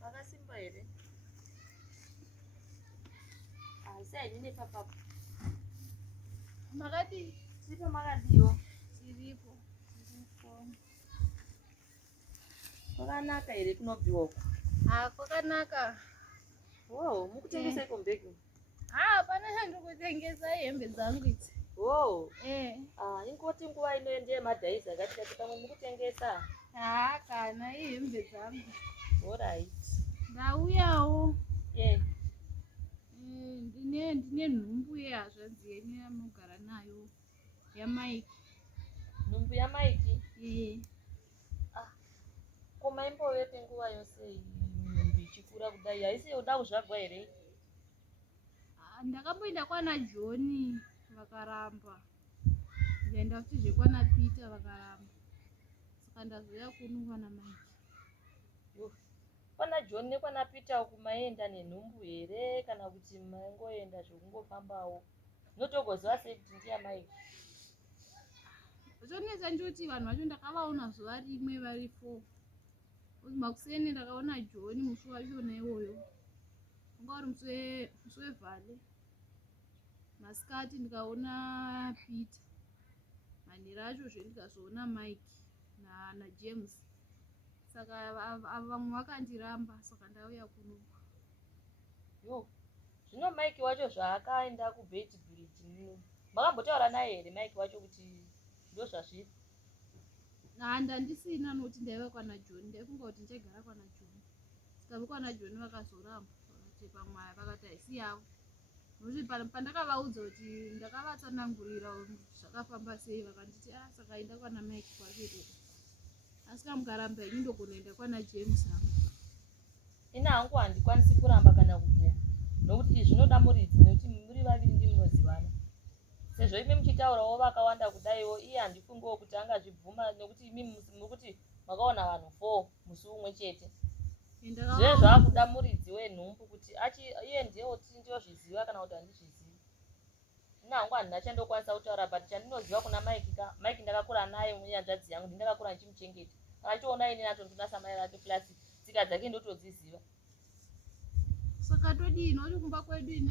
Makasimba here. Asi haine papa. Makati Sipo makadiwa. siripo. Kwakanaka here kunobviwa uko. Kwakanaka. Wow, mukutengesa iko mbegu. Pana ndikutengesa hembe dzangu idzi. Wow. Ingoti nguva inoende yemadhaiza katikati pamwe mukutengesa. Kana ihembe dzangu. Alright. Ndauyawo. Ndine nhumbu yehazvadzi yenyu yamunogara nayo yaMike. Nhumbu yaMike? Ko maimbovete nguva yose nhumbu ichikura kudai haisi yoda kuzvagwa here? Ndakamboenda kwana John vakaramba, ndikaenda futi kwana Peter vakaramba, saka ndazouya kuno kwana Mike. Kwana John nekwana Peter uku maienda nenhumbu here kana kuti maingoenda zvekungofambawo? Notogoziva sei kuti ndiya Mike? Zvonetsa ndoti vanhu vacho ndakavaona zuva rimwe vari 4. Makuseni ndakaona John musi wachona iwoyo, unga uri musi wevhale. Masikati ndikaona Peter, manhero achozve ndikazoona Mike naJames. Saka vamwe vakandiramba, saka ndauya kunoku. Zvino Mike wacho zvaakaenda kuBeit Bridge, makambotaura naye here Mike wacho kuti ndozvazviri? Handandisina nokuti ndaiva kwana John, ndaifunga kuti ndichagara kwana John. Saka kwana John vakazoramba, vakati pamwe vakati haisi yavo. Nokuti pandakavaudza kuti ndakavatsanangurira zvakafamba sei, vakanditi saka enda kwana Mike kwacho ikoko. Asi kamukaramba ini ndokunoenda kwana James hangu. Ina hangu handikwanisi kuramba kana kubvuma, nokuti izvi zvinoda muridzi, nekuti muri vaviri ndimunozivana. Sezvo imi muchitaurawo vakawanda kudaiwo, iye handifungiwo kuti angazvibvuma, nokuti imi muri makaona vanhu 4 musi umwe chete. Zve zvaakuda muridzi wenhumbu kuti iye ndiyewo ndiyozviziva kana kuti handizvizivi. Ina hangu handina chandokwanisa kutaura, but chandinoziva kuna Mike ndakakura naye muyanzvadzi yangu, ndakakura ndichimuchengeta. Achiona ini natondinasa mai vake plus tsika dzake ndotodziziva. Saka todii, nokuti kumba kwedu ini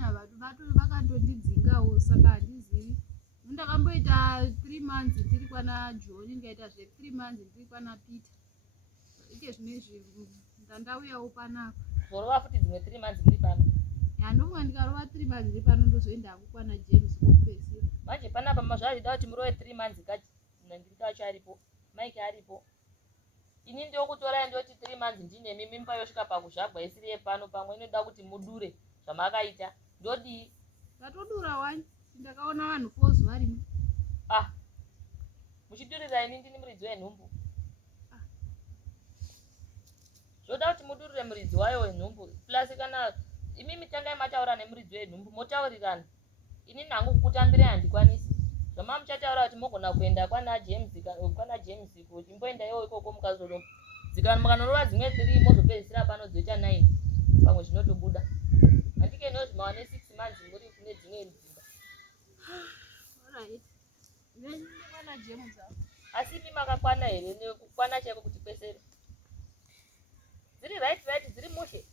vakandondidzingawo, saka handizivi. Ndakamboita 3 months ndiri kwana John, ndikaitazve 3 months ndiri kwana Peter. Ike zvinezvi ndandauyawo panapa. Zorova futi dzimwe 3 months muri pano? Ndomwe ndikarova 3 months ndiri pano, ndozoenda hangu kwana James kokupedzisira. Manje panapa zvazvida kuti murove 3 months kachi ndiri kacho aripo, Mike aripo. Ini ndokutorai ndoti 3 months ndinemi, mimba yosvika pakuzvagwa isiri yepano, pamwe inoda kuti mudure zvamakaita. Ndodii? Ndatodura wani, ndakaona vanhu 4 zuva rimwe. Muchidurira ini ndini muridzi wenhumbu? Zvoda kuti mudurire muridzi wayo wenhumbu. Plus kana imi tangai mataura nemuridzi wenhumbu, motaurirana. Ini nangu kukutambira handikwanisi. Zvama muchataura kuti mogona kuenda kwana James kuti imboendaiwo ikoko mukazoromba. Mukanorova dzimwe 3 mozopedzisira pano dzoita 9. Pamwe zvinotobuda. Handike nozvi mawane 6 months muri kune dzimwe dzimba. Alright. Ndine kwana James. Asi imi makakwana here nekukwana chaiko kuti kwesere? Dziri right dziri mushe?